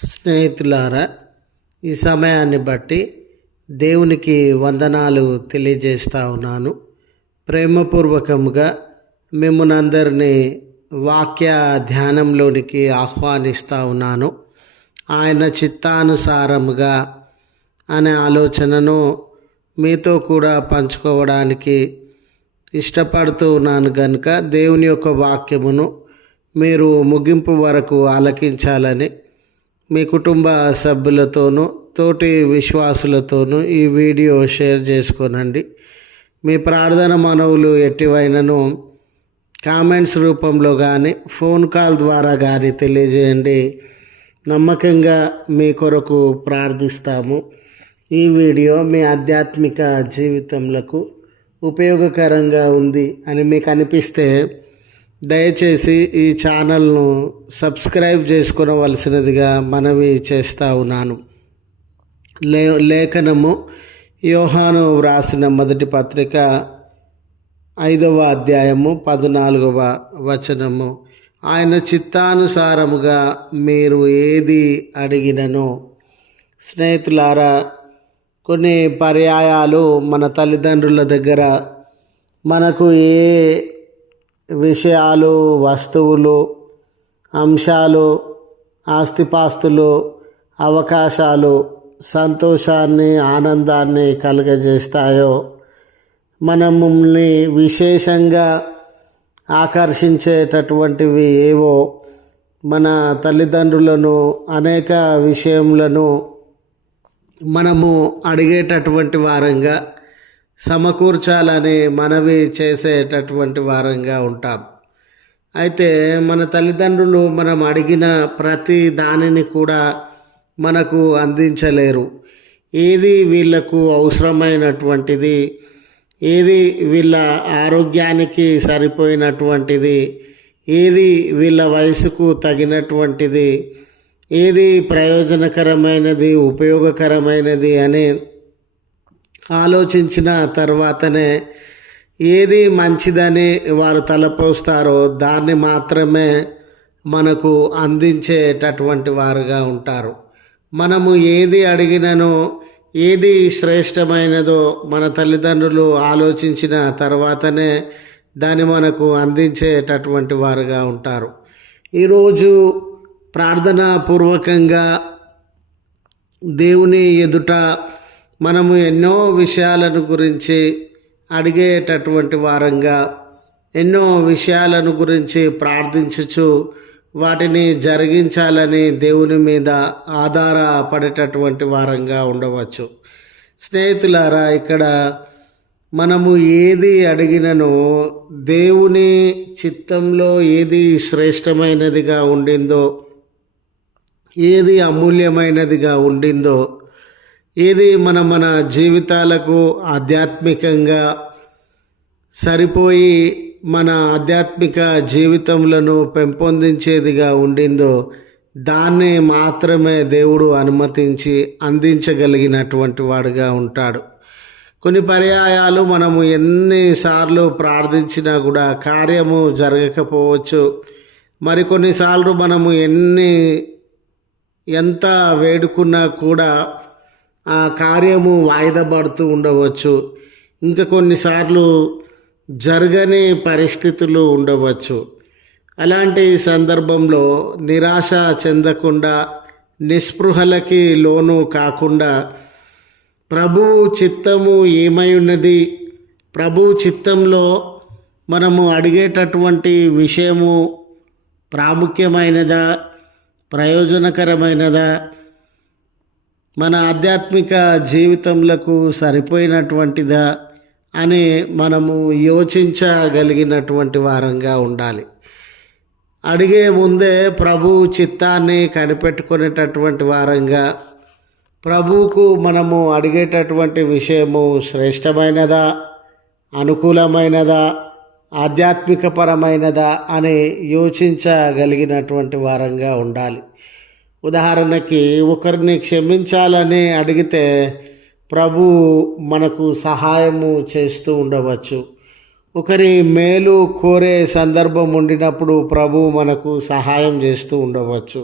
స్నేహితులారా, ఈ సమయాన్ని బట్టి దేవునికి వందనాలు తెలియజేస్తా ఉన్నాను. ప్రేమపూర్వకంగా మిమ్మల్ని అందరినీ వాక్య ధ్యానంలోనికి ఆహ్వానిస్తూ ఉన్నాను. ఆయన చిత్తానుసారముగా అనే ఆలోచనను మీతో కూడా పంచుకోవడానికి ఇష్టపడుతూ ఉన్నాను కనుక దేవుని యొక్క వాక్యమును మీరు ముగింపు వరకు ఆలకించాలని మీ కుటుంబ సభ్యులతోనూ తోటి విశ్వాసులతోనూ ఈ వీడియో షేర్ చేసుకోనండి. మీ ప్రార్థన మనవులు ఎట్టివైనను కామెంట్స్ రూపంలో కానీ ఫోన్ కాల్ ద్వారా కానీ తెలియజేయండి. నమ్మకంగా మీ కొరకు ప్రార్థిస్తాము. ఈ వీడియో మీ ఆధ్యాత్మిక జీవితంలో ఉపయోగకరంగా ఉంది అని మీకు అనిపిస్తే దయచేసి ఈ ఛానల్ను సబ్స్క్రైబ్ చేసుకోవలసినదిగా మనవి చేస్తూ ఉన్నాను. లేఖనము యోహాను వ్రాసిన మొదటి పత్రిక 5వ అధ్యాయము 14వ వచనము. ఆయన చిత్తానుసారముగా మీరు ఏది అడిగినను. స్నేహితులారా, కొన్ని పర్యాయాలు మన తల్లిదండ్రుల దగ్గర మనకు ఏ విషయాలు, వస్తువులు, అంశాలు, ఆస్తిపాస్తులు, అవకాశాలు సంతోషాన్ని, ఆనందాన్ని కలుగజేస్తాయో, మనల్ని విశేషంగా ఆకర్షించేటటువంటివి ఏవో మన తల్లిదండ్రులను అనేక విషయములను మనము అడిగేటటువంటి వారంగా సమకూర్చాలని మనవి చేసేటటువంటి వారంగా ఉంటాం. అయితే మన తల్లిదండ్రులు మనం అడిగిన ప్రతి దానిని కూడా మనకు అందించలేరు. ఏది వీళ్ళకు అవసరమైనటువంటిది, ఏది వీళ్ళ ఆరోగ్యానికి సరిపోయినటువంటిది, ఏది వీళ్ళ వయసుకు తగినటువంటిది, ఏది ప్రయోజనకరమైనది, ఉపయోగకరమైనది అని ఆలోచించిన తర్వాతనే ఏది మంచిదని వారు తలపోస్తారో దాన్ని మాత్రమే మనకు అందించేటటువంటి వారుగా ఉంటారు. మనము ఏది అడిగిననో, ఏది శ్రేష్టమైనదో మన తల్లిదండ్రులు ఆలోచించిన తర్వాతనే దాన్ని మనకు అందించేటటువంటి వారుగా ఉంటారు. ఈరోజు ప్రార్థనాపూర్వకంగా దేవుని ఎదుట మనము ఎన్నో విషయాలను గురించి అడిగేటటువంటి వారంగా, ఎన్నో విషయాలను గురించి ప్రార్థించుచు వాటిని జరిగించాలని దేవుని మీద ఆధారపడేటటువంటి వారంగా ఉండవచ్చు. స్నేహితులారా, ఇక్కడ మనము ఏది అడిగిననో దేవుని చిత్తంలో ఏది శ్రేష్టమైనదిగా ఉండిందో, ఏది అమూల్యమైనదిగా ఉండిందో, ఏది మన జీవితాలకు ఆధ్యాత్మికంగా సరిపోయి మన ఆధ్యాత్మిక జీవితములను పెంపొందించేదిగా ఉండిందో దాన్ని మాత్రమే దేవుడు అనుమతించి అందించగలిగినటువంటి వాడుగా ఉంటాడు. కొన్ని పర్యాయాలు మనము ఎన్నిసార్లు ప్రార్థించినా కూడా కార్యము జరగకపోవచ్చు. మరికొన్నిసార్లు మనము ఎంత వేడుకున్నా కూడా ఆ కార్యము వాయిదా పడుతూ ఉండవచ్చు. ఇంకా కొన్నిసార్లు జరగని పరిస్థితులు ఉండవచ్చు. అలాంటి సందర్భంలో నిరాశ చెందకుండా, నిస్పృహలకి లోను కాకుండా ప్రభువు చిత్తము ఏమై ఉన్నది, ప్రభువు చిత్తంలో మనము అడిగేటటువంటి విషయము ప్రాముఖ్యమైనదా, ప్రయోజనకరమైనదా, మన ఆధ్యాత్మిక జీవితములకు సరిపోయినటువంటిదా అని మనము యోచించగలిగినటువంటి వారంగా ఉండాలి. అడిగే ముందే ప్రభు చిత్తాన్ని కనిపెట్టుకునేటటువంటి వారంగా, ప్రభువుకు మనము అడిగేటటువంటి విషయము శ్రేష్టమైనదా, అనుకూలమైనదా, ఆధ్యాత్మికపరమైనదా అని యోచించగలిగినటువంటి వారంగా ఉండాలి. ఉదాహరణకి, ఒకరిని క్షమించాలని అడిగితే ప్రభు మనకు సహాయము చేస్తూ ఉండవచ్చు. ఒకరి మేలు కోరే సందర్భం ఉండినప్పుడు ప్రభు మనకు సహాయం చేస్తూ ఉండవచ్చు.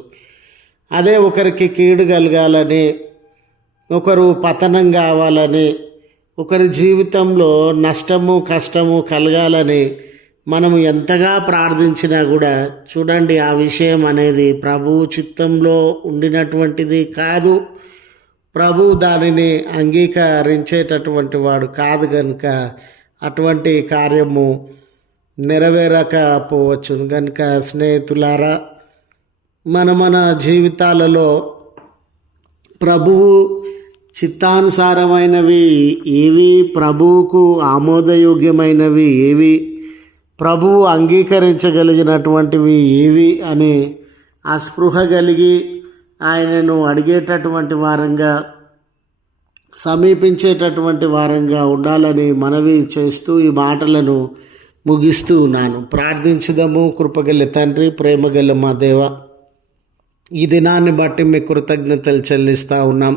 అదే ఒకరికి కీడు కలగాలని, ఒకరు పతనం కావాలని, ఒకరి జీవితంలో నష్టము కష్టము కలగాలని మనము ఎంతగా ప్రార్థించినా కూడా చూడండి, ఆ విషయం అనేది ప్రభువు చిత్తంలో ఉండినటువంటిది కాదు. ప్రభు దానిని అంగీకరించేటటువంటి వాడు కాదు కనుక అటువంటి కార్యము నెరవేరకపోవచ్చు. కనుక స్నేహితులారా, మన జీవితాలలో ప్రభువు చిత్తానుసారమైనవి ఏవి, ప్రభువుకు ఆమోదయోగ్యమైనవి ఏవి, ప్రభువు అంగీకరించగలిగినటువంటివి ఏవి అని ఆ స్పృహ కలిగి ఆయనను అడిగేటటువంటి వారంగా, సమీపించేటటువంటి వారంగా ఉండాలని మనవి చేస్తూ ఈ మాటలను ముగిస్తూ ఉన్నాను. ప్రార్థించుదాము. కృపగల తండ్రి, ప్రేమగల మా దేవ, ఈ దినాన్ని బట్టి మీ కృతజ్ఞతలు చెల్లిస్తూ ఉన్నాం.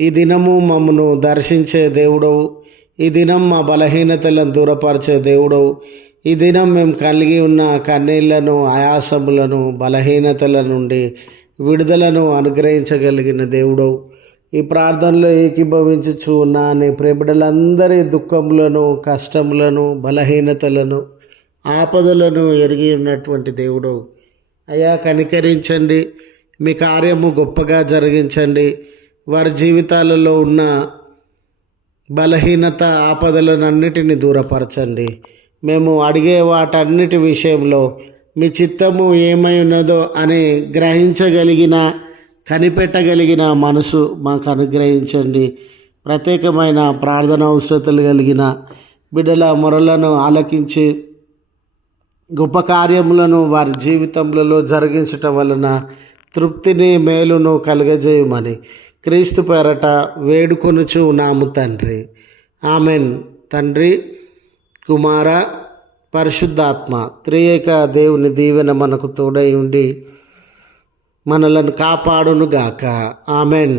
ఈ దినము మమ్మను దర్శించే దేవుడవు, ఈ దినం మా బలహీనతలను దూరపరిచే దేవుడవు, ఈ దినం మేము కలిగి ఉన్న కన్నీళ్లను, ఆయాసములను, బలహీనతల నుండి విడుదలను అనుగ్రహించగలిగిన దేవుడవు. ఈ ప్రార్థనలో ఏకీభవించుచు ఉన్న నీ ప్రేమిడలందరి దుఃఖములను, కష్టములను, బలహీనతలను, ఆపదలను ఎరిగి ఉన్నటువంటి దేవుడవు. అయ్యా, కనికరించండి, మీ కార్యము గొప్పగా జరిగించండి. వారి జీవితాలలో ఉన్న బలహీనత, ఆపదలను అన్నిటినీ దూరపరచండి. మేము అడిగే వాటన్నిటి విషయంలో మీ చిత్తము ఏమై ఉన్నదో అని గ్రహించగలిగిన, కనిపెట్టగలిగిన మనసు మాకు అనుగ్రహించండి. ప్రత్యేకమైన ప్రార్థన అవసరతలు కలిగిన బిడ్డల మొరలను ఆలకించి గొప్ప కార్యములను వారి జీవితంలో జరిగించటం వలన తృప్తిని, మేలును కలుగజేయమని క్రీస్తు పేరట వేడుకొనుచు ఉన్నాము తండ్రి. ఆమెన్. తండ్రి, కుమార, పరిశుద్ధాత్మ త్రియేక దేవుని దీవెన మనకు తోడై ఉండి మనలను కాపాడునుగాక. ఆమెన్.